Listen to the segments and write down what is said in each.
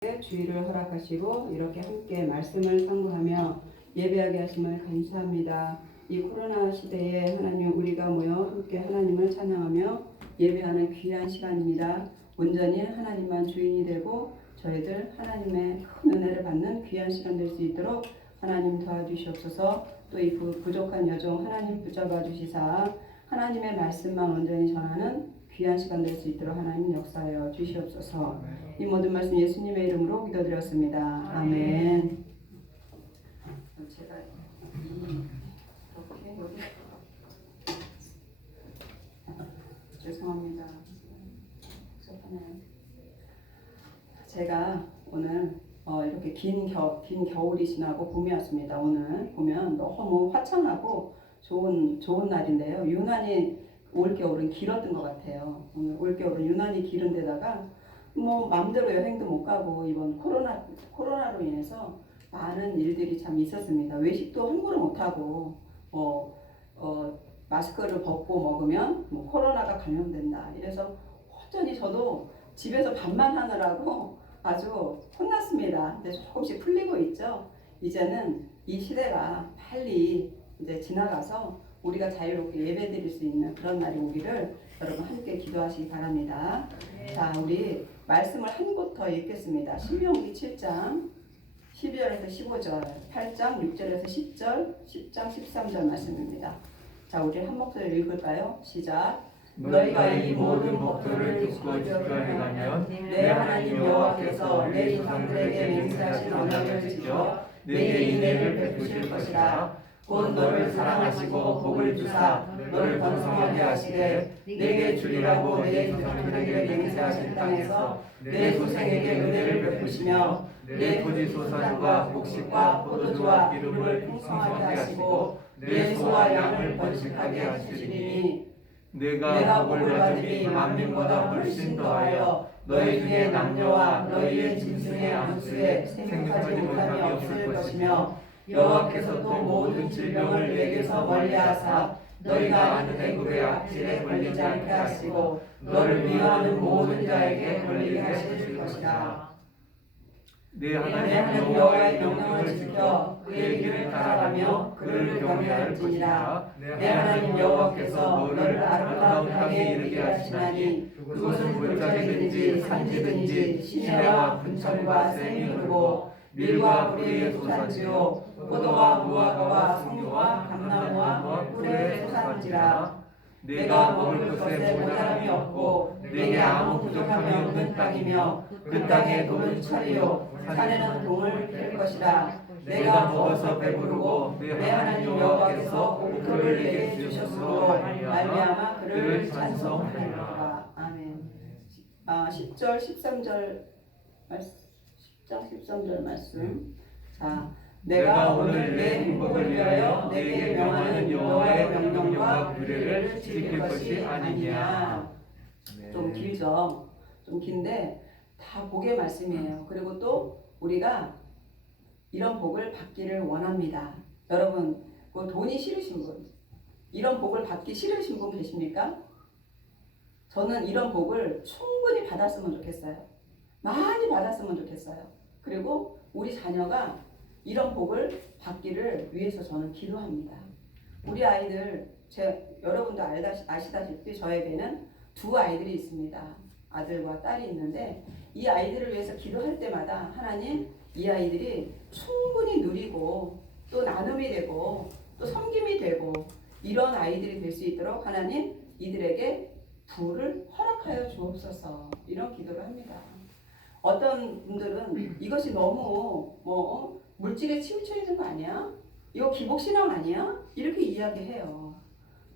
주의를 허락하시고 이렇게 함께 말씀을 상고하며 예배하게 하심을 감사합니다. 이 코로나 시대에 하나님 우리가 모여 함께 하나님을 찬양하며 예배하는 귀한 시간입니다. 온전히 하나님만 주인이 되고 저희들 하나님의 큰 은혜를 받는 귀한 시간 될 수 있도록 하나님 도와주시옵소서. 또 이 부족한 여종 하나님 붙잡아 주시사 하나님의 말씀만 온전히 전하는 귀한 시간 될 수 있도록 하나님 역사하여 주시옵소서. 이 모든 말씀 예수님의 이름으로 기도드렸습니다. 아멘. 제가 이렇게 여기 죄송합니다. 제가 오늘 이렇게 긴 겨울이 지나고 봄이 왔습니다. 오늘 보면 너무 화창하고 좋은 날인데요. 유난히 올겨울은 길었던 것 같아요. 오늘 올겨울은 유난히 길은 데다가 마음대로 여행도 못 가고 이번 코로나로 인해서 많은 일들이 참 있었습니다. 외식도 함부로 못 하고 마스크를 벗고 먹으면 코로나가 감염된다. 이래서 완전히 저도 집에서 밥만 하느라고 아주 혼났습니다. 근데 조금씩 풀리고 있죠. 이제는 이 시대가 빨리 이제 지나가서 우리가 자유롭게 예배드릴 수 있는 그런 날이 오기를 여러분 함께 기도하시기 바랍니다. 자, 우리 말씀을 한 곳 더 읽겠습니다. 신명기 7장 12절에서 15절, 8장 6절에서 10절, 10장 13절 말씀입니다. 자, 우리 한 목소리 읽을까요? 시작. 너희가 이 모든 법도를 듣고 지켜행하면 내 하나님 여호와께서 내 조상들에게 맹세하신 언약을 지켜 내게 인애를 베푸실 것이라. 곧 너를 사랑하시고 복을 주사 너를 번성하게 하시되 내게 주리라고 내 조상들에게 맹세하신 땅에서 내 조상에게 은혜를 베푸시며 내 토지 소산과 곡식과 포도주와 기름을 풍성하게 하시고 내 소와 양을 번식하게 하시리니 내가 복을 받으니 만민보다 훨씬 더하여 너희 중에 남녀와 너희의 짐승의 암수에 생육하지 못함이 없을 것이며 여호와께서 또 모든 질병을 내게서 멀리하사 너희가 아는 애굽의 악질에 걸리지 않게 하시고 너를 미워하는 모든 자에게 걸리게 하실 것이라. 내 하나님 여호와의 명령을 지켜 그의 길을 따라가며 그를 경외할지니라. 내 하나님 여호와께서 너를 아름다운 땅에 이르게 하시나니 그곳은 골짜기든지 산지든지 시내와 분천과 샘이 흐르고 밀과 뿌리의 소산지요 포도와 무화과와 석류와 감나무와 꿀의 소산지라. 내가 먹을 것에 모자람이 없고 내게 아무 부족함이 없는 땅이며 그 땅에 돌은 철이요 산에는 동을 캘 것이라. 내가 먹어서 배부르고 내 하나님 여호와께서 그를 내게 주셨으므로 말미암아 그를 찬송하리라. 아멘. 10절 13절 말씀. 10장 13절 말씀. 자, 내가 오늘 내 행복을 위하여 내게 명하는 여호와의 명령과 규례를 지킬 것이 아니냐. 좀 길죠. 좀 긴데 다 복의 말씀이에요. 그리고 또 우리가 이런 복을 받기를 원합니다. 여러분, 그 돈이 싫으신 분, 이런 복을 받기 싫으신 분 계십니까? 저는 이런 복을 충분히 받았으면 좋겠어요. 많이 받았으면 좋겠어요. 그리고 우리 자녀가 이런 복을 받기를 위해서 저는 기도합니다. 우리 아이들, 여러분도 아시다시피 저에게는 두 아이들이 있습니다. 아들과 딸이 있는데 이 아이들을 위해서 기도할 때마다 하나님, 이 아이들이 충분히 누리고 또 나눔이 되고 또 섬김이 되고 이런 아이들이 될 수 있도록 하나님 이들에게 부를 허락하여 주옵소서. 이런 기도를 합니다. 어떤 분들은 이것이 너무 물질에 치우쳐 있는 거 아니야? 이거 기복신앙 아니야? 이렇게 이야기해요.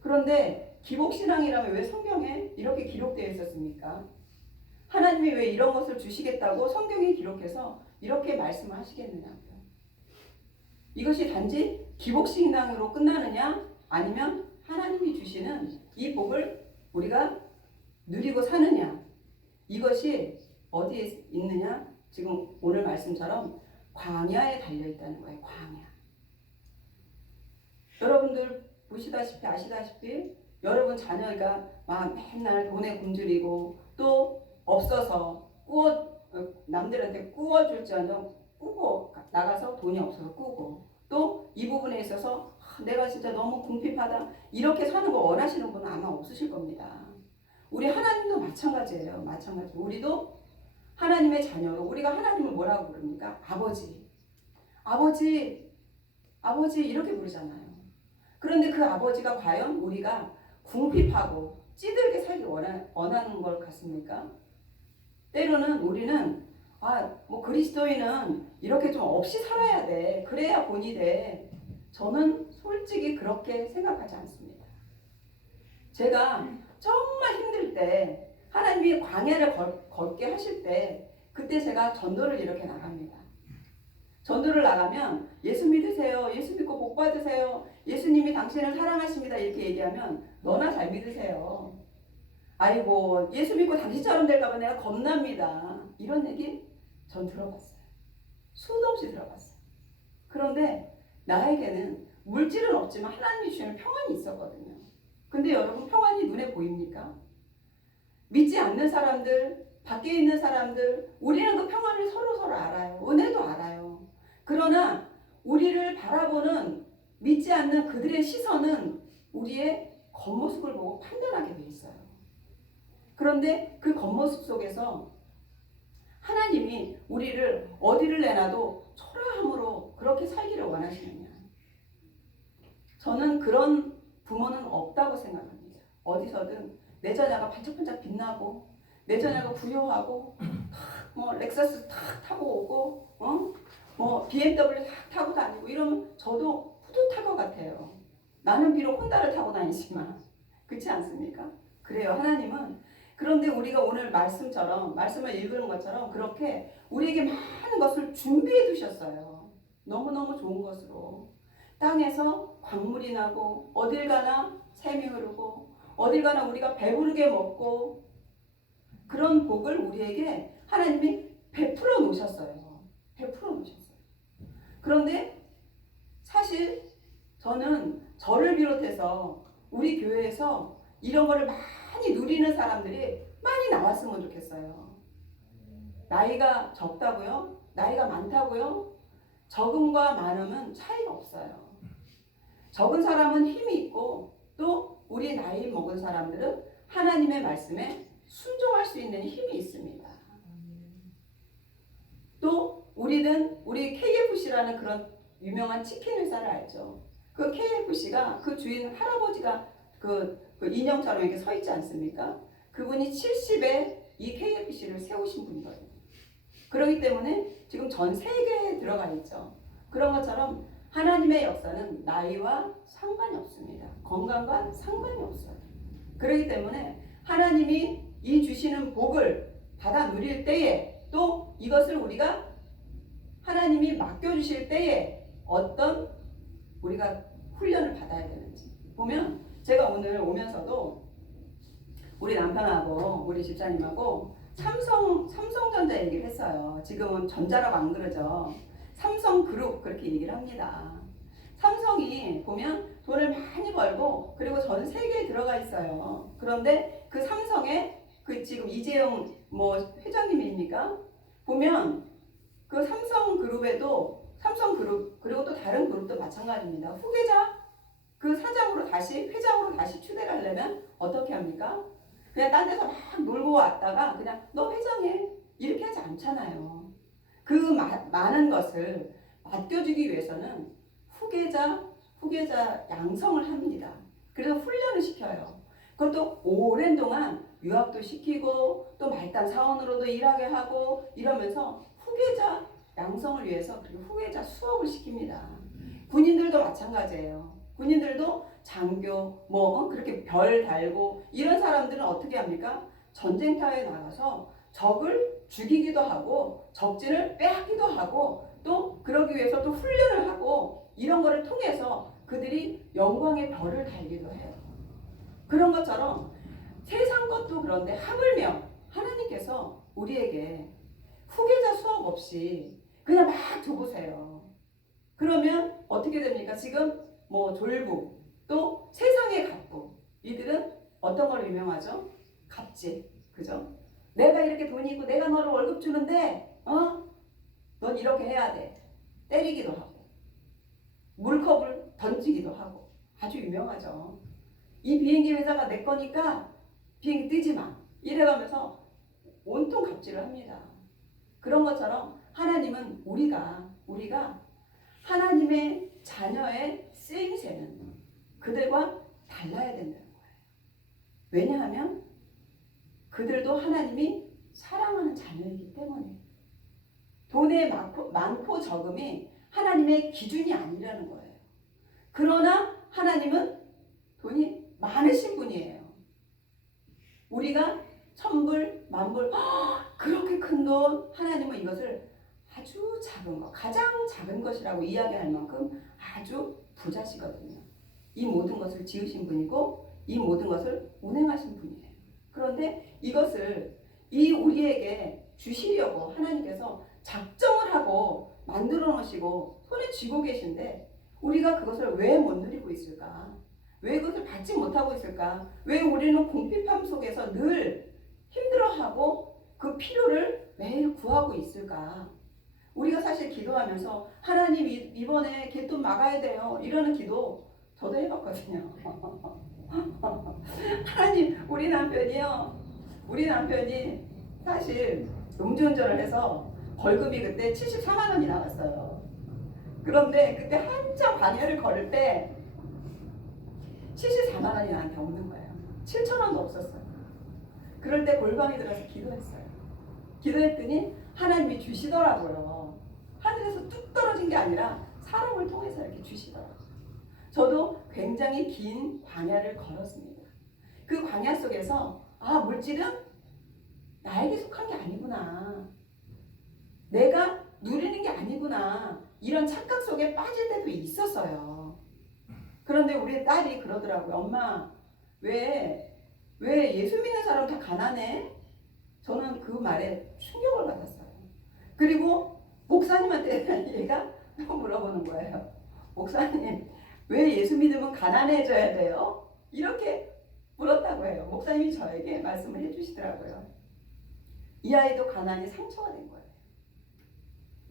그런데 기복신앙이라면 왜 성경에 이렇게 기록되어 있었습니까? 하나님이 왜 이런 것을 주시겠다고 성경에 기록해서 이렇게 말씀을 하시겠느냐고요. 이것이 단지 기복신앙으로 끝나느냐? 아니면 하나님이 주시는 이 복을 우리가 누리고 사느냐? 이것이 어디에 있느냐? 지금 오늘 말씀처럼 광야에 달려있다는 거예요. 광야. 여러분들 보시다시피 아시다시피 여러분 자녀가 막 맨날 돈에 굶주리고 또 없어서 남들한테 꾸어줄지언정 꾸고 나가서 돈이 없어서 꾸고 또 이 부분에 있어서 내가 진짜 너무 궁핍하다 이렇게 사는 거 원하시는 분은 아마 없으실 겁니다. 우리 하나님도 마찬가지예요. 마찬가지. 우리도 하나님의 자녀로 우리가 하나님을 뭐라고 부릅니까? 아버지. 아버지. 아버지 이렇게 부르잖아요. 그런데 그 아버지가 과연 우리가 궁핍하고 찌들게 살기 원하는 걸 같습니까? 때로는 우리는 뭐 그리스도인은 이렇게 좀 없이 살아야 돼. 그래야 본이 돼. 저는 솔직히 그렇게 생각하지 않습니다. 제가 정말 힘들 때 하나님이 광야를 걷게 하실 때 그때 제가 전도를 이렇게 나갑니다. 전도를 나가면 예수 믿으세요. 예수 믿고 복 받으세요. 예수님이 당신을 사랑하십니다. 이렇게 얘기하면 너나 잘 믿으세요. 아이고 예수 믿고 당신처럼 될까봐 내가 겁납니다. 이런 얘기 전 들어봤어요. 수도 없이 들어봤어요. 그런데 나에게는 물질은 없지만 하나님이 주시는 평안이 있었거든요. 근데 여러분 평안이 눈에 보입니까? 믿지 않는 사람들, 밖에 있는 사람들 우리는 그 평안을 서로 알아요. 은혜도 알아요. 그러나 우리를 바라보는 믿지 않는 그들의 시선은 우리의 겉모습을 보고 판단하게 돼 있어요. 그런데 그 겉모습 속에서 하나님이 우리를 어디를 내놔도 초라함으로 그렇게 살기를 원하시느냐. 저는 그런 부모는 없다고 생각합니다. 어디서든 내 자녀가 반짝반짝 빛나고 내 자녀가 부유하고 뭐 렉서스 탁 타고 오고 뭐 BMW 탁 타고 다니고 이러면 저도 뿌듯할 것 같아요. 나는 비록 혼다를 타고 다니지만 그렇지 않습니까? 그래요. 하나님은 그런데 우리가 오늘 말씀을 읽은 것처럼 그렇게 우리에게 많은 것을 준비해 두셨어요. 너무너무 좋은 것으로. 땅에서 광물이 나고 어딜 가나 샘이 흐르고 어딜 가나 우리가 배부르게 먹고 그런 복을 우리에게 하나님이 베풀어 놓으셨어요. 베풀어 놓으셨어요. 그런데 사실 저는 저를 비롯해서 우리 교회에서 이런 거를 많이 누리는 사람들이 많이 나왔으면 좋겠어요. 나이가 적다고요? 나이가 많다고요? 적음과 많음은 차이가 없어요. 적은 사람은 힘이 있고 또 우리 나이 먹은 사람들은 하나님의 말씀에 순종할 수 있는 힘이 있습니다. 또 우리 KFC라는 그런 유명한 치킨 회사를 알죠. 그 KFC가 그 주인 할아버지가 그 인형처럼 이렇게 서 있지 않습니까? 그분이 70에 이 KFC를 세우신 분이거든요. 그렇기 때문에 지금 전 세계에 들어가 있죠. 그런 것처럼 하나님의 역사는 나이와 상관이 없습니다. 건강과 상관이 없어요. 그렇기 때문에 하나님이 이 주시는 복을 받아 누릴 때에 또 이것을 우리가 하나님이 맡겨주실 때에 어떤 우리가 훈련을 받아야 되는지 보면 제가 오늘 오면서도 우리 남편하고 우리 집사님하고 삼성전자 얘기를 했어요. 지금은 전자라고 안 그러죠. 삼성그룹 그렇게 얘기를 합니다. 삼성이 보면 돈을 많이 벌고 그리고 전 세계에 들어가 있어요. 그런데 그 삼성에 지금 이재용 회장님입니까? 보면 그 삼성그룹에도 삼성그룹 그리고 또 다른 그룹도 마찬가지입니다. 후계자 그 사장으로 회장으로 다시 추대를 하려면 어떻게 합니까? 그냥 딴 데서 막 놀고 왔다가 그냥 너 회장해 이렇게 하지 않잖아요. 그 많은 것을 맡겨주기 위해서는 후계자 양성을 합니다. 그래서 훈련을 시켜요. 그것도 오랜 동안 유학도 시키고 또 말단 사원으로도 일하게 하고 이러면서 후계자 양성을 위해서 그리고 후계자 수업을 시킵니다. 군인들도 마찬가지예요. 군인들도 장교 그렇게 별 달고 이런 사람들은 어떻게 합니까? 전쟁터에 나가서 적을 죽이기도 하고 적진을 빼앗기도 하고 또 그러기 위해서 또 훈련을 하고 이런 거를 통해서 그들이 영광의 별을 달기도 해요. 그런 것처럼 세상 것도 그런데 하물며 하나님께서 우리에게 후계자 수업 없이 그냥 막 줘보세요. 그러면 어떻게 됩니까? 지금 졸부 또 세상의 갑부 이들은 어떤 걸로 유명하죠? 갑질, 그죠? 내가 이렇게 돈이 있고 내가 너를 월급 주는데 넌 이렇게 해야 돼. 때리기도 하고 물컵을 던지기도 하고 아주 유명하죠. 이 비행기 회사가 내 거니까 비행기 뜨지 마. 이래가면서 온통 갑질을 합니다. 그런 것처럼 하나님은 우리가 하나님의 자녀의 쓰임새는 그들과 달라야 된다는 거예요. 왜냐하면 그들도 하나님이 사랑하는 자녀이기 때문에 돈의 많고 적음이 하나님의 기준이 아니라는 거예요. 그러나 하나님은 돈이 많으신 분이에요. 우리가 천불, 만불, 그렇게 큰 돈, 하나님은 이것을 아주 작은 것, 가장 작은 것이라고 이야기할 만큼 아주 부자시거든요. 이 모든 것을 지으신 분이고 이 모든 것을 운행하신 분이에요. 그런데 이것을 우리에게 주시려고 하나님께서 작정을 하고 만들어 놓으시고 손에 쥐고 계신데 우리가 그것을 왜 못 누리고 있을까? 왜 그것을 받지 못하고 있을까? 왜 우리는 궁핍함 속에서 늘 힘들어하고 그 필요를 매일 구하고 있을까? 우리가 사실 기도하면서 하나님 이번에 갯돈 막아야 돼요. 이러는 기도 저도 해봤거든요. 하나님 우리 남편이 사실 음주운전을 해서 벌금이 그때 74만 원이 나왔어요. 그런데 그때 한참 관여를 걸을 때 74만 원이 나한테 없는 거예요. 7천 원도 없었어요. 그럴 때 골방에 들어서 기도했어요. 기도했더니 하나님이 주시더라고요. 하늘에서 뚝 떨어진 게 아니라 사람을 통해서 이렇게 주시더라고요. 저도 굉장히 긴 광야를 걸었습니다. 그 광야 속에서 물질은 나에게 속한 게 아니구나. 내가 누리는 게 아니구나. 이런 착각 속에 빠질 때도 있었어요. 그런데 우리 딸이 그러더라고요. 엄마, 왜 예수 믿는 사람 다 가난해? 저는 그 말에 충격을 받았어요. 그리고 목사님한테 얘가 또 물어보는 거예요. 목사님, 왜 예수 믿으면 가난해져야 돼요? 이렇게 물었다고 해요. 목사님이 저에게 말씀을 해주시더라고요. 이 아이도 가난이 상처가 된 거예요.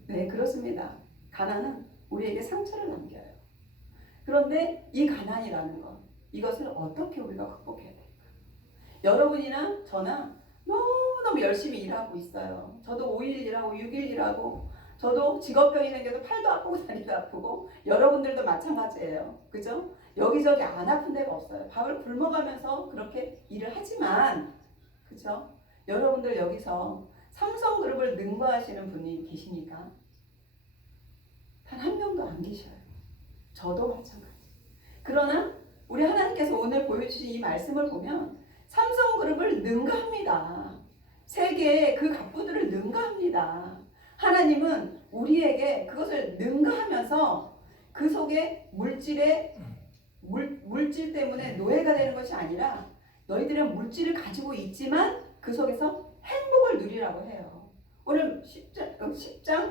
네, 그렇습니다. 가난은 우리에게 상처를 남겨요. 그런데 이 가난이라는 것, 이것을 어떻게 우리가 극복해야 될까? 여러분이나 저나 너무너무 열심히 일하고 있어요. 저도 5일 일하고 6일 일하고 저도 직업병이 생겨서 팔도 아프고 다리도 아프고 여러분들도 마찬가지예요. 그죠? 여기저기 안 아픈 데가 없어요. 밥을 굶어가면서 그렇게 일을 하지만 그죠? 여러분들 여기서 삼성그룹을 능가하시는 분이 계십니까? 단 한 명도 안 계셔요. 저도 마찬가지. 그러나 우리 하나님께서 오늘 보여주신 이 말씀을 보면 삼성그룹을 능가합니다. 세계의 그 갑부들을 능가합니다. 하나님은 우리에게 그것을 능가하면서 그 속에 물질 때문에 노예가 되는 것이 아니라 너희들은 물질을 가지고 있지만 그 속에서 행복을 누리라고 해요. 오늘 10장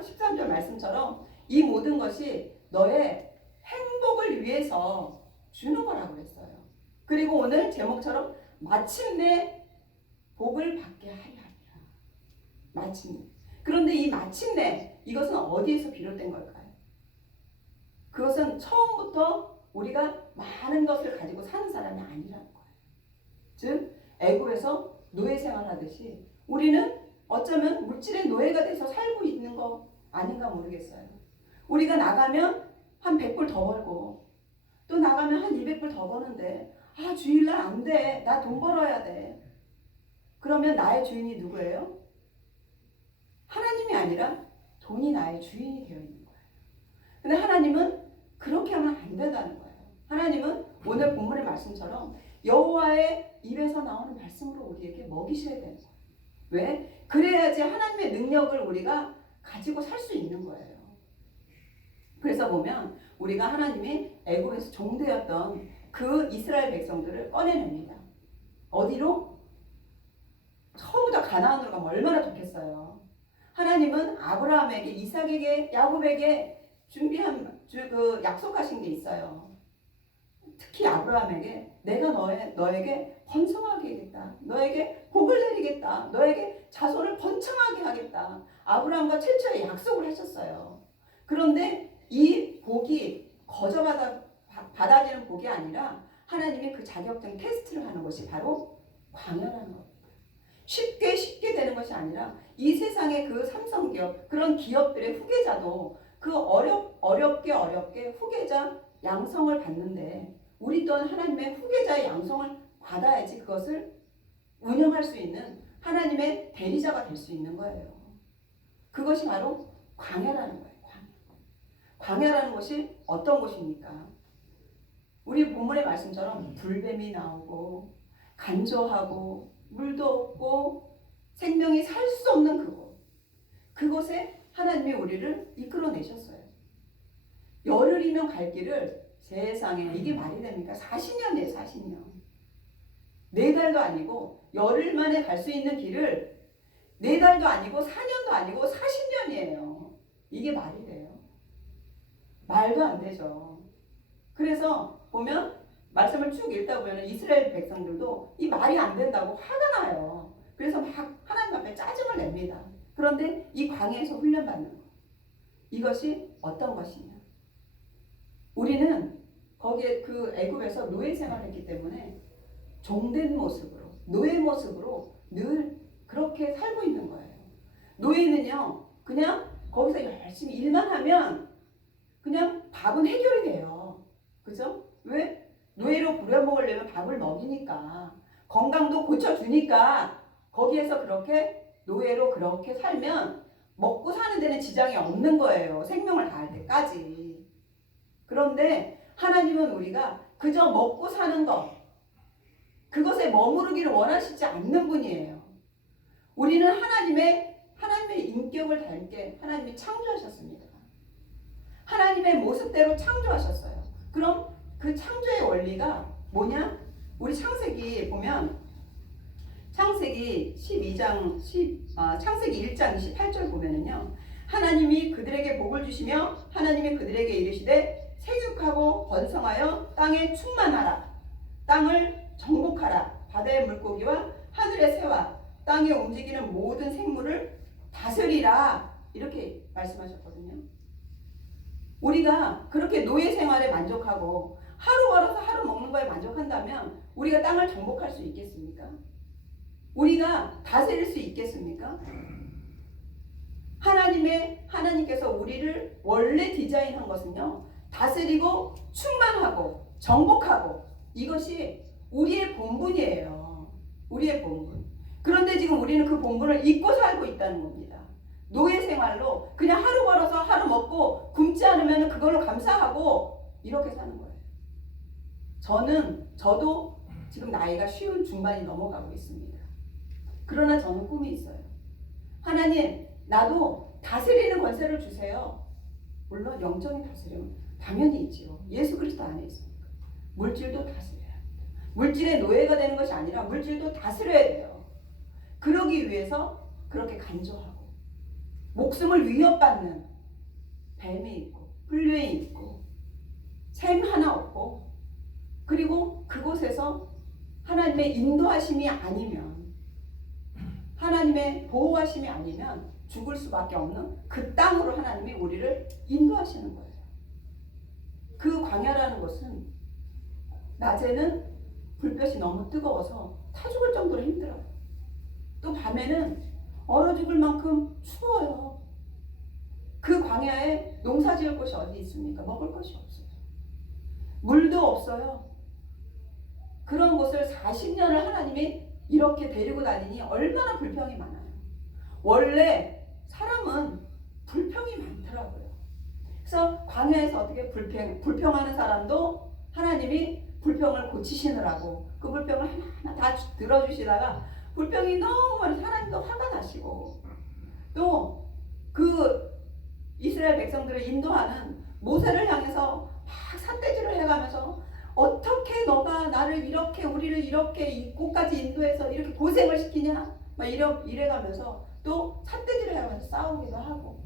13절 말씀처럼 이 모든 것이 너의 행복을 위해서 주는 거라고 그랬어요. 그리고 오늘 제목처럼 마침내 복을 받게 하려 함이라. 마침내. 그런데 이 마침내 이것은 어디에서 비롯된 걸까요? 그것은 처음부터 우리가 많은 것을 가지고 사는 사람이 아니라는 거예요. 즉 애굽에서 노예 생활하듯이 우리는 어쩌면 물질의 노예가 돼서 살고 있는 거 아닌가 모르겠어요. 우리가 나가면 한 100불 더 벌고 또 나가면 한 200불 더 버는데 주일날 안 돼. 나 돈 벌어야 돼. 그러면 나의 주인이 누구예요? 하나님이 아니라 돈이 나의 주인이 되어 있는 거예요. 근데 하나님은 그렇게 하면 안 된다는 거예요. 하나님은 오늘 본문의 말씀처럼 여호와의 입에서 나오는 말씀으로 우리에게 먹이셔야 되는 거예요. 왜? 그래야지 하나님의 능력을 우리가 가지고 살 수 있는 거예요. 그래서 보면 우리가 하나님이 애굽에서 종되었던 그 이스라엘 백성들을 꺼내냅니다. 어디로? 처음부터 가나안으로 가면 얼마나 좋겠어요. 하나님은 아브라함에게, 이삭에게, 야곱에게 준비한 그 약속하신 게 있어요. 특히 아브라함에게 내가 너에게 번성하게 하겠다. 너에게 복을 내리겠다. 너에게 자손을 번창하게 하겠다. 아브라함과 최초의 약속을 하셨어요. 그런데 이 복이 거저 받아지는 복이 아니라 하나님이 그 자격증 테스트를 하는 것이 바로 광야라는 겁니다. 쉽게 되는 것이 아니라 이 세상의 그 삼성기업, 그런 기업들의 후계자도 그 어렵게 후계자 양성을 받는데 우리 또한 하나님의 후계자의 양성을 받아야지 그것을 운영할 수 있는 하나님의 대리자가 될 수 있는 거예요. 그것이 바로 광야라는 거예요. 광야라는 것이 어떤 곳입니까? 우리 본문의 말씀처럼 불뱀이 나오고 간조하고 물도 없고 생명이 살 수 없는 그곳. 그곳에 하나님이 우리를 이끌어내셨어요. 열흘이면 갈 길을 세상에 이게 말이 됩니까? 40년이에요. 40년. 4달도 아니고 열흘 만에 갈 수 있는 길을 4달도 아니고 4년도 아니고 40년이에요. 이게 말이 돼요? 말도 안 되죠. 그래서 보면 말씀을 쭉 읽다 보면 이스라엘 백성들도 이 말이 안 된다고 화가 나요. 그래서 막 하나님 앞에 짜증을 냅니다. 그런데 이 광야에서 훈련받는 것, 이것이 어떤 것이냐? 우리는 거기에 그 애굽에서 노예 생활을 했기 때문에 종된 모습으로, 노예 모습으로 늘 그렇게 살고 있는 거예요. 노예는요, 그냥 거기서 열심히 일만 하면 그냥 밥은 해결이 돼요. 그죠? 왜? 노예로 부려먹으려면 밥을 먹이니까, 건강도 고쳐주니까 거기에서 그렇게 노예로 그렇게 살면 먹고 사는 데는 지장이 없는 거예요. 생명을 다할 때까지. 그런데 하나님은 우리가 그저 먹고 사는 것, 그것에 머무르기를 원하시지 않는 분이에요. 우리는 하나님의 인격을 닮게 하나님이 창조하셨습니다. 하나님의 모습대로 창조하셨어요. 그럼 그 창조의 원리가 뭐냐? 우리 창세기 보면 창세기 1장 28절 보면은요. 하나님이 그들에게 복을 주시며 하나님이 그들에게 이르시되 생육하고 번성하여 땅에 충만하라. 땅을 정복하라. 바다의 물고기와 하늘의 새와 땅에 움직이는 모든 생물을 다스리라. 이렇게 말씀하셨거든요. 우리가 그렇게 노예 생활에 만족하고 하루 벌어서 하루 먹는 거에 만족한다면 우리가 땅을 정복할 수 있겠습니까? 우리가 다스릴 수 있겠습니까? 하나님께서 우리를 원래 디자인한 것은요, 다스리고 충만하고 정복하고, 이것이 우리의 본분이에요. 우리의 본분. 그런데 지금 우리는 그 본분을 잊고 살고 있다는 겁니다. 노예 생활로 그냥 하루 벌어서 하루 먹고 굶지 않으면 그걸로 감사하고 이렇게 사는 거예요. 저도 지금 나이가 50 중반이 넘어가고 있습니다. 그러나 저는 꿈이 있어요. 하나님, 나도 다스리는 권세를 주세요. 물론 영적인 다스림은 당연히 있지요. 예수 그리스도 안에 있으니까. 물질도 다스려야 합니다. 물질의 노예가 되는 것이 아니라 물질도 다스려야 돼요. 그러기 위해서 그렇게 간조하고 목숨을 위협받는 뱀이 있고 불륜이 있고 샘 하나 없고, 그리고 그곳에서 하나님의 인도하심이 아니면, 하나님의 보호하심이 아니면 죽을 수밖에 없는 그 땅으로 하나님이 우리를 인도하시는 거예요. 그 광야라는 것은 낮에는 불볕이 너무 뜨거워서 타 죽을 정도로 힘들어요. 또 밤에는 얼어 죽을 만큼 추워요. 그 광야에 농사 지을 곳이 어디 있습니까? 먹을 것이 없어요. 물도 없어요. 그런 곳을 40년을 하나님이 이렇게 데리고 다니니 얼마나 불평이 많아요. 원래 사람은 불평이 많더라고요. 그래서 광야에서 어떻게 불평하는 사람도 하나님이 불평을 고치시느라고 그 불평을 하나하나 다 들어주시다가 불평이 너무 많아서 하나님도 화가 나시고, 또 그 이스라엘 백성들을 인도하는 모세를 향해서 막 삿대질을 해가면서 어떻게 너가 나를 이렇게, 우리를 이렇게 이곳까지 인도해서 이렇게 고생을 시키냐 막 이래가면서 또 삿대질을 해가면서 싸우기도 하고.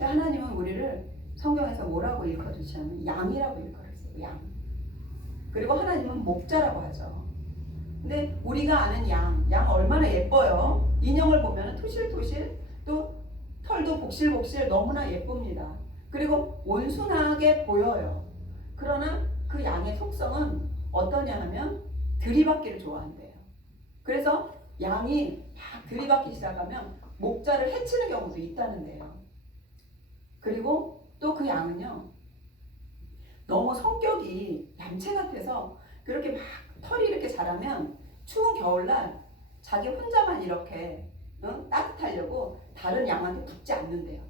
하나님은 우리를 성경에서 뭐라고 일컬으시냐면 양이라고 일컬었어요. 양. 그리고 하나님은 목자라고 하죠. 근데 우리가 아는 양 얼마나 예뻐요. 인형을 보면 토실토실, 또 털도 복실복실 너무나 예쁩니다. 그리고 온순하게 보여요. 그러나 그 양의 속성은 어떠냐 하면 들이받기를 좋아한대요. 그래서 양이 막 들이받기 시작하면 목자를 해치는 경우도 있다는데요. 그리고 또 그 양은요, 너무 성격이 얌체 같아서 그렇게 막 털이 이렇게 자라면 추운 겨울날 자기 혼자만 이렇게 따뜻하려고 다른 양한테 붙지 않는데요.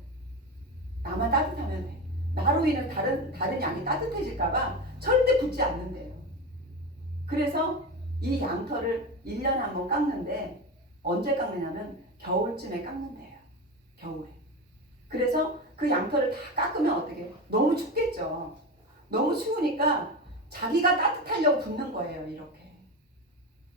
나만 따뜻하면 돼. 나로 인해 다른 양이 따뜻해질까봐 절대 붙지 않는데요. 그래서 이 양털을 1년에 한 번 깎는데 언제 깎느냐면 겨울쯤에 깎는데요. 겨울에. 그래서 그 양털을 다 깎으면 어떻게? 너무 춥겠죠. 너무 추우니까 자기가 따뜻하려고 붙는 거예요. 이렇게.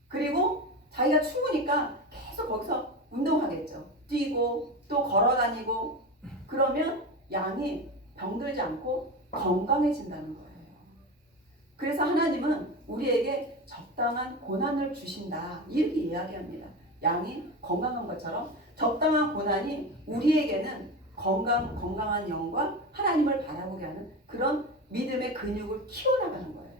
그리고 자기가 추우니까 계속 거기서 운동하겠죠. 뛰고 또 걸어다니고 그러면 양이 병들지 않고 건강해진다는 거예요. 그래서 하나님은 우리에게 적당한 고난을 주신다. 이렇게 이야기합니다. 양이 건강한 것처럼 적당한 고난이 우리에게는 건강한 영과 하나님을 바라보게 하는 그런 믿음의 근육을 키워나가는 거예요.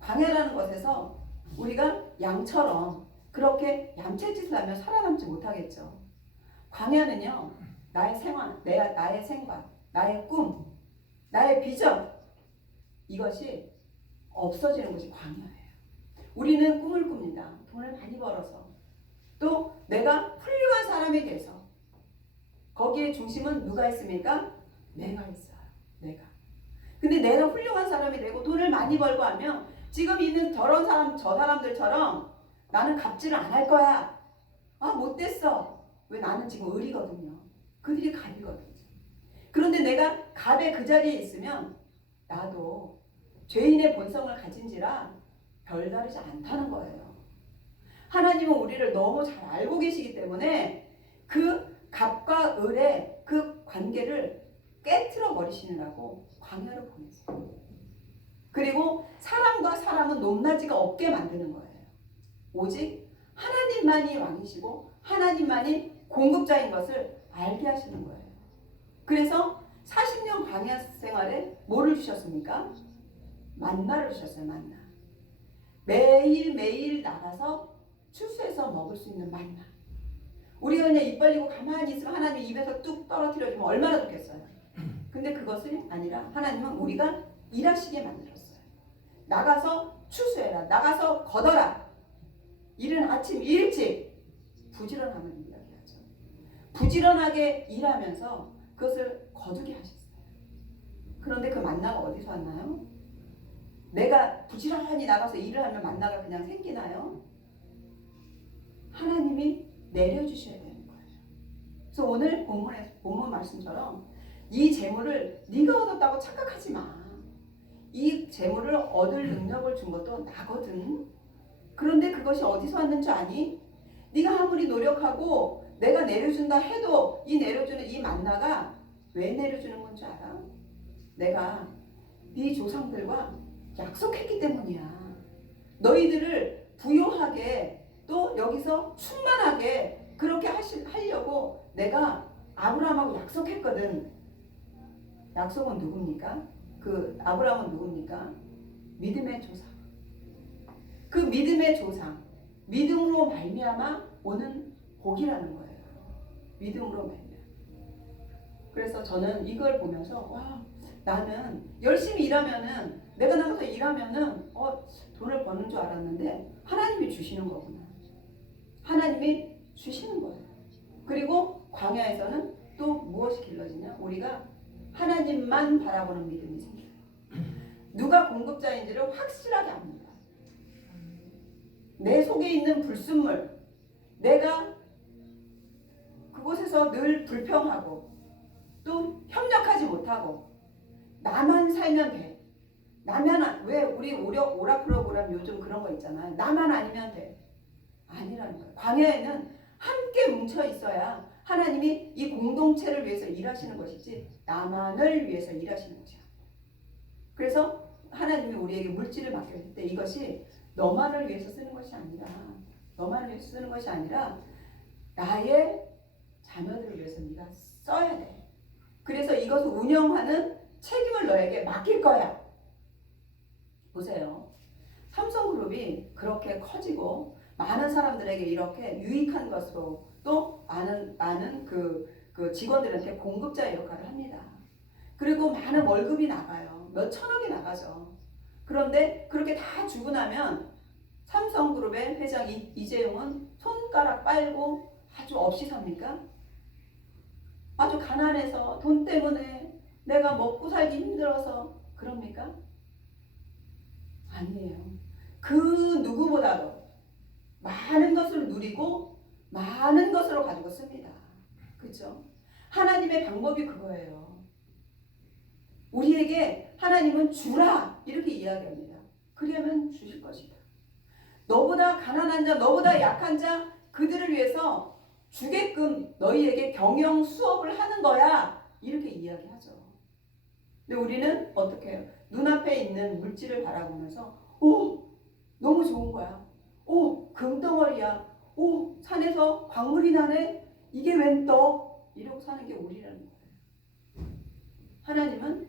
광야라는 것에서 우리가 양처럼 그렇게 얌체짓을 하면 살아남지 못하겠죠. 광야는요, 나의 생활, 나의 생각, 나의 꿈, 나의 비전, 이것이 없어지는 것이 광야예요. 우리는 꿈을 꿉니다. 돈을 많이 벌어서. 또 내가 훌륭한 사람이 돼서. 거기에 중심은 누가 있습니까? 내가 있어요. 내가. 근데 내가 훌륭한 사람이 되고 돈을 많이 벌고 하면 지금 있는 저런 사람, 저 사람들처럼 나는 갑질을 안 할 거야. 아, 못됐어. 왜? 나는 지금 을이거든요. 그들이 갑이거든요. 그런데 내가 갑의 그 자리에 있으면 나도 죄인의 본성을 가진지라 별다르지 않다는 거예요. 하나님은 우리를 너무 잘 알고 계시기 때문에 그 갑과 을의 그 관계를 깨트려 버리시느라고 광야로 보내세요. 그리고 사람과 사람은 높낮이가 없게 만드는 거예요. 오직 하나님만이 왕이시고 하나님만이 공급자인 것을 알게 하시는 거예요. 그래서 40년 광야 생활에 뭐를 주셨습니까? 만나를 주셨어요. 만나. 매일매일 나가서 추수해서 먹을 수 있는 만나. 우리가 그냥 입 벌리고 가만히 있으면 하나님 입에서 뚝 떨어뜨려주면 얼마나 좋겠어요. 근데 그것이 아니라 하나님은 우리가 일하시게 만들었어요. 나가서 추수해라. 나가서 걷어라. 이른 아침 일찍 부지런함을 이야기하죠. 부지런하게 일하면서 그것을 거두게 하셨어요. 그런데 그 만나가 어디서 왔나요? 내가 부지런히 나가서 일을 하면 만나가 그냥 생기나요? 하나님이 내려주셔야 되는 거예요. 그래서 오늘 본문 말씀처럼 이 재물을 네가 얻었다고 착각하지 마. 이 재물을 얻을 능력을 준 것도 나거든. 그런데 그것이 어디서 왔는 줄 아니? 네가 아무리 노력하고 내가 내려준다 해도 이 내려주는 이 만나가 왜 내려주는 건 줄 알아? 내가 네 조상들과 약속했기 때문이야. 너희들을 부유하게 또 여기서 충만하게 그렇게 하려고 내가 아브라함하고 약속했거든. 약속은 누굽니까? 그 아브라함은 누굽니까? 믿음의 조상. 그 믿음의 조상, 믿음으로 말미암아 오는 복이라는 거예요. 믿음으로 말미암아. 그래서 저는 이걸 보면서 와, 나는 열심히 일하면은 내가 나가서 일하면은 돈을 버는 줄 알았는데 하나님이 주시는 거구나. 하나님이 주시는 거예요. 그리고 광야에서는 또 무엇이 길러지냐? 우리가 하나님만 바라보는 믿음이 생겨요. 누가 공급자인지를 확실하게 압니다. 내 속에 있는 불순물, 내가 그곳에서 늘 불평하고 또 협력하지 못하고 나만 살면 돼. 나만 왜 우리 오라 프로그램 요즘 그런 거 있잖아요. 나만 아니면 돼. 아니라는 거예요. 광야에는 함께 뭉쳐 있어야 하나님이 이 공동체를 위해서 일하시는 것이지 나만을 위해서 일하시는 것이 아니에요. 그래서 하나님이 우리에게 물질을 맡겼을 때 이것이 너만을 위해서 쓰는 것이 아니라 너만을 위해서 쓰는 것이 아니라 나의 자녀들을 위해서 네가 써야 돼. 그래서 이것을 운영하는 책임을 너에게 맡길 거야. 보세요. 삼성그룹이 그렇게 커지고 많은 사람들에게 이렇게 유익한 것으로 또 많은 그 직원들한테 공급자의 역할을 합니다. 그리고 많은 월급이 나가요. 몇 천억이 나가죠. 그런데 그렇게 다 주고 나면 삼성그룹의 회장 이재용은 손가락 빨고 아주 없이 삽니까? 아주 가난해서 돈 때문에 내가 먹고 살기 힘들어서 그럽니까? 아니에요. 그 누구보다도 많은 것을 누리고 많은 것으로 가지고 씁니다. 그렇죠? 하나님의 방법이 그거예요. 우리에게 하나님은 주라 이렇게 이야기합니다. 그러면 주실 것이다. 너보다 가난한 자, 너보다 약한 자 그들을 위해서 주게끔 너희에게 경영 수업을 하는 거야 이렇게 이야기하죠. 근데 우리는 어떻게 해요? 눈앞에 있는 물질을 바라보면서 오 너무 좋은 거야. 오 금덩어리야. 오 산에서 광물이 나네. 이게 웬 떡? 이러고 사는 게 우리라는 거예요. 하나님은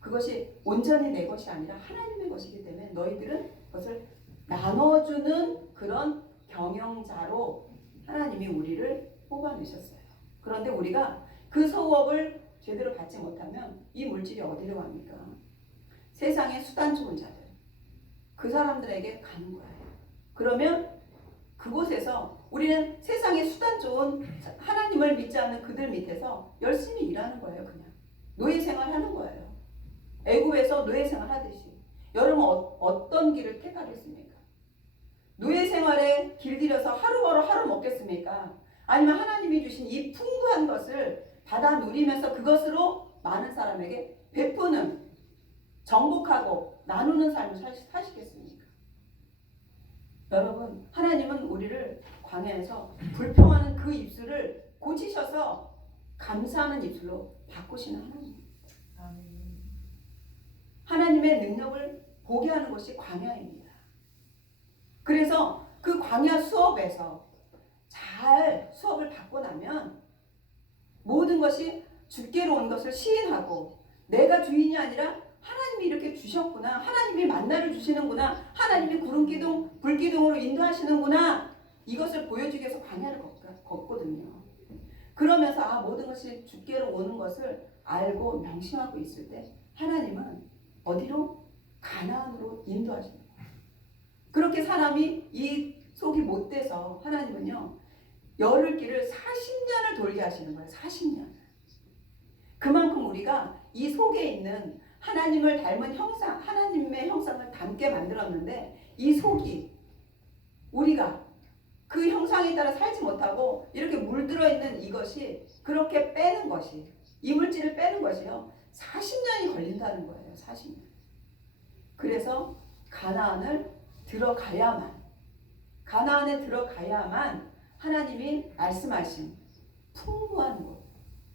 그것이 온전히 내 것이 아니라 하나님의 것이기 때문에 너희들은 그것을 나눠주는 그런 경영자로 하나님이 우리를 뽑아내셨어요. 그런데 우리가 그 수업을 제대로 받지 못하면 이 물질이 어디로 갑니까? 세상의 수단 좋은 자들 그 사람들에게 가는 거예요. 그러면 그곳에서 우리는 세상의 수단 좋은 하나님을 믿지 않는 그들 밑에서 열심히 일하는 거예요. 그냥 노예 생활하는 거예요. 애굽에서 노예 생활하듯이. 여러분 어떤 길을 택하겠습니까? 노예 생활에 길들여서 하루 벌어 하루 먹겠습니까? 아니면 하나님이 주신 이 풍부한 것을 받아 누리면서 그것으로 많은 사람에게 베푸는 정복하고 나누는 삶을 사시겠습니까? 여러분 하나님은 우리를 광야에서 불평하는 그 입술을 고치셔서 감사하는 입술로 바꾸시는 하나님입니다. 하나님의 능력을 보게 하는 것이 광야입니다. 그래서 그 광야 수업에서 잘 수업을 받고 나면 모든 것이 주께로 온 것을 시인하고 내가 주인이 아니라 하나님이 이렇게 주셨구나. 하나님이 만나를 주시는구나. 하나님이 구름기둥, 불기둥으로 인도하시는구나. 이것을 보여주기 위해서 광야를 걷거든요. 그러면서 모든 것이 주께로 오는 것을 알고 명심하고 있을 때 하나님은 어디로? 가나안으로 인도하시는 거예요. 그렇게 사람이 이 속이 못 돼서 하나님은요. 열흘 길을 40년을 돌게 하시는 거예요. 40년. 그만큼 우리가 이 속에 있는 하나님을 닮은 형상, 하나님의 형상을 닮게 만들었는데 이 속이 우리가 그 형상에 따라 살지 못하고 이렇게 물들어 있는 이것이 그렇게 빼는 것이 이물질을 빼는 것이요. 40년이 걸린다는 거예요. 40년. 그래서 가나안을 들어가야만 가나안에 들어가야만 하나님이 말씀하신 풍부한 곳,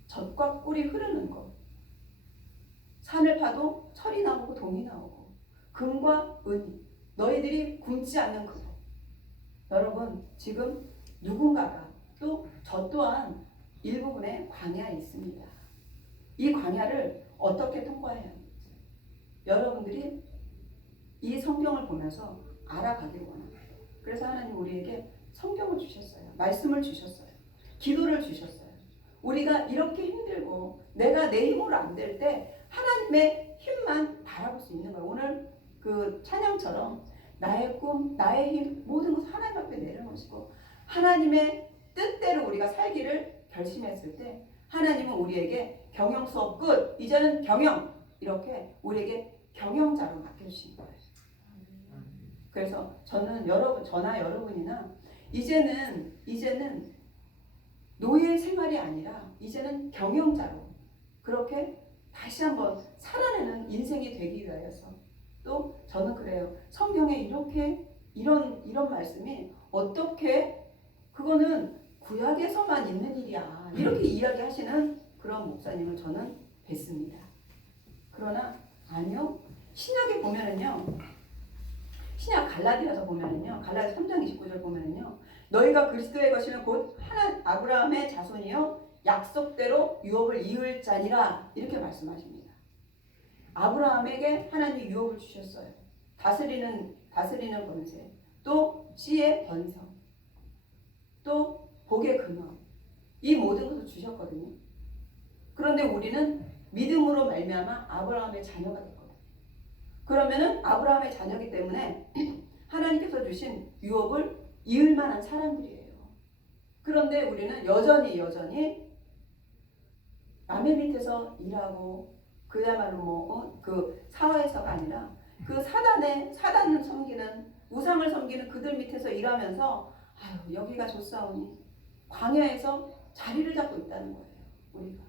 젖과 꿀이 흐르는 곳, 산을 파도 철이 나오고 동이 나오고 금과 은이 너희들이 굶지 않는 그곳. 여러분 지금 누군가가 또 저 또한 일부분의 광야에 있습니다. 이 광야를 어떻게 통과해야 하는지 여러분들이 이 성경을 보면서 알아가기를 원합니다. 그래서 하나님 우리에게 성경을 주셨어요. 말씀을 주셨어요. 기도를 주셨어요. 우리가 이렇게 힘들고 내가 내 힘으로 안 될 때 하나님의 힘만 바라볼 수 있는 거예요. 오늘 그 찬양처럼 나의 꿈, 나의 힘 모든 것을 하나님 앞에 내려놓으시고 하나님의 뜻대로 우리가 살기를 결심했을 때 하나님은 우리에게 경영 수업 끝, 이제는 경영 이렇게 우리에게 경영자로 맡겨주신 거예요. 그래서 저는 저나 여러분이나 이제는 노예 생활이 아니라 이제는 경영자로 그렇게 다시 한번 살아내는 인생이 되기 위하여서 또 저는 그래요. 성경에 이런 말씀이 어떻게 그거는 구약에서만 있는 일이야 이렇게 이야기하시는 그런 목사님을 저는 뵀습니다. 그러나 아니요. 신약에 보면은요, 신약 갈라디아서 보면은요, 갈라디아 3장 29절 보면은요, 너희가 그리스도의 것이면 곧 하나 아브라함의 자손이요 약속대로 유업을 이을 자니라 이렇게 말씀하십니다. 아브라함에게 하나님이 유업을 주셨어요. 다스리는 권세, 또 씨의 번성, 또 복의 근원, 이 모든 것을 주셨거든요. 그런데 우리는 믿음으로 말미암아 아브라함의 자녀가 됐거든요. 그러면은 아브라함의 자녀이기 때문에 하나님께서 주신 유업을 이을 만한 사람들이에요. 그런데 우리는 여전히 남의 밑에서 일하고 그야말로 그 사회에서가 아니라 그 사단을 섬기는, 우상을 섬기는 그들 밑에서 일하면서 아유 여기가 좋사오니 광야에서 자리를 잡고 있다는 거예요. 우리가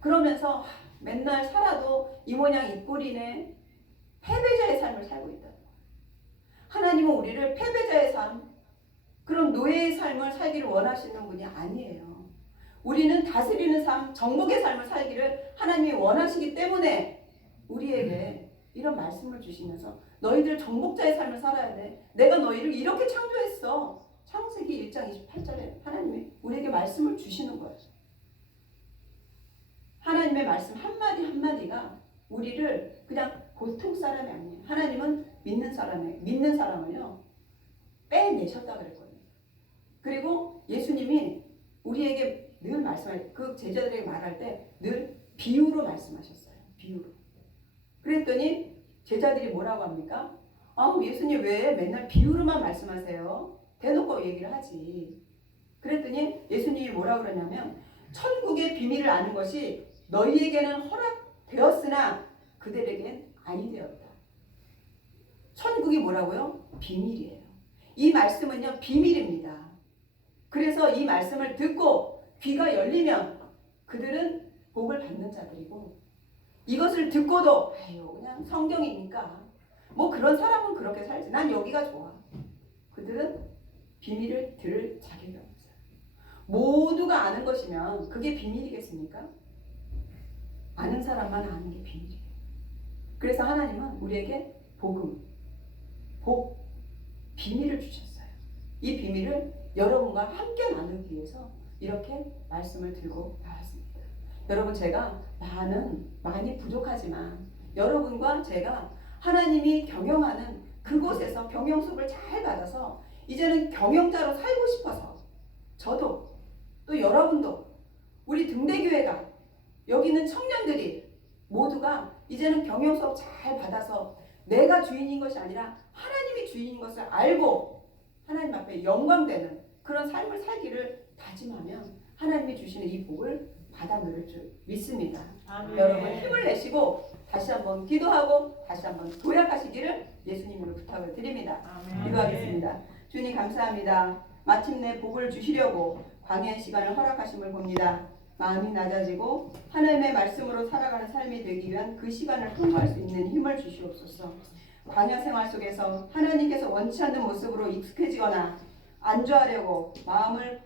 그러면서 맨날 살아도 이 모양 이 꼴이네, 패배자의 삶을 살고 있다는 거예요. 하나님은 우리를 패배자의 삶, 그런 노예의 삶을 살기를 원하시는 분이 아니에요. 우리는 다스리는 삶, 정복의 삶을 살기를 하나님이 원하시기 때문에 우리에게 이런 말씀을 주시면서 너희들 정복자의 삶을 살아야 돼. 내가 너희를 이렇게 창조했어. 창세기 1장 28절에 하나님이 우리에게 말씀을 주시는 거예요. 하나님의 말씀 한마디 한마디가 우리를 그냥 보통 사람이 아니에요. 하나님은 믿는 사람을요 빼내셨다 그랬거든요. 그리고 예수님이 우리에게 늘 말씀할, 그 제자들에게 말할 때 늘 비유로 말씀하셨어요. 비유로. 그랬더니 제자들이 뭐라고 합니까? 예수님 왜 맨날 비유로만 말씀하세요? 대놓고 얘기를 하지. 그랬더니 예수님이 뭐라고 그러냐면 천국의 비밀을 아는 것이 너희에게는 허락되었으나 그들에겐 아니 되었다. 천국이 뭐라고요? 비밀이에요. 이 말씀은요 비밀입니다. 그래서 이 말씀을 듣고 귀가 열리면 그들은 복을 받는 자들이고, 이것을 듣고도 그냥 성경이니까 뭐 그런 사람은 그렇게 살지, 난 여기가 좋아, 그들은 비밀을 들을 자격이 없어요. 모두가 아는 것이면 그게 비밀이겠습니까? 아는 사람만 아는 게 비밀이에요. 그래서 하나님은 우리에게 비밀을 주셨어요. 이 비밀을 여러분과 함께 나누기 위해서 이렇게 말씀을 들고 나왔습니다. 여러분, 제가 많이 부족하지만 여러분과 제가 하나님이 경영하는 그곳에서 경영 수업을 잘 받아서 이제는 경영자로 살고 싶어서 저도 또 여러분도 우리 등대교회가 여기 있는 청년들이 모두가 이제는 경영 수업 잘 받아서 내가 주인인 것이 아니라 하나님이 주인인 것을 알고 하나님 앞에 영광되는 그런 삶을 살기를 다짐하면 하나님이 주시는 이 복을 받아 누릴 줄 믿습니다. 아멘. 여러분 힘을 내시고 다시 한번 기도하고 다시 한번 도약하시기를 예수님으로 부탁을 드립니다. 아멘. 기도하겠습니다. 주님 감사합니다. 마침내 복을 주시려고 광야의 시간을 허락하심을 봅니다. 마음이 낮아지고 하나님의 말씀으로 살아가는 삶이 되기 위한 그 시간을 통과할 수 있는 힘을 주시옵소서. 광야 생활 속에서 하나님께서 원치 않는 모습으로 익숙해지거나 안주하려는 마음을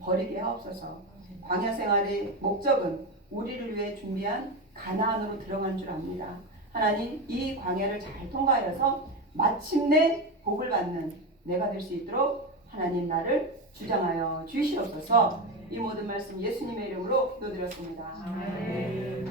버리게 하옵소서. 광야 생활의 목적은 우리를 위해 준비한 가나안으로 들어간 줄 압니다. 하나님, 이 광야를 잘 통과하여서 마침내 복을 받는 내가 될 수 있도록 하나님 나를 주장하여 주시옵소서. 이 모든 말씀 예수님의 이름으로 기도드렸습니다. 아멘.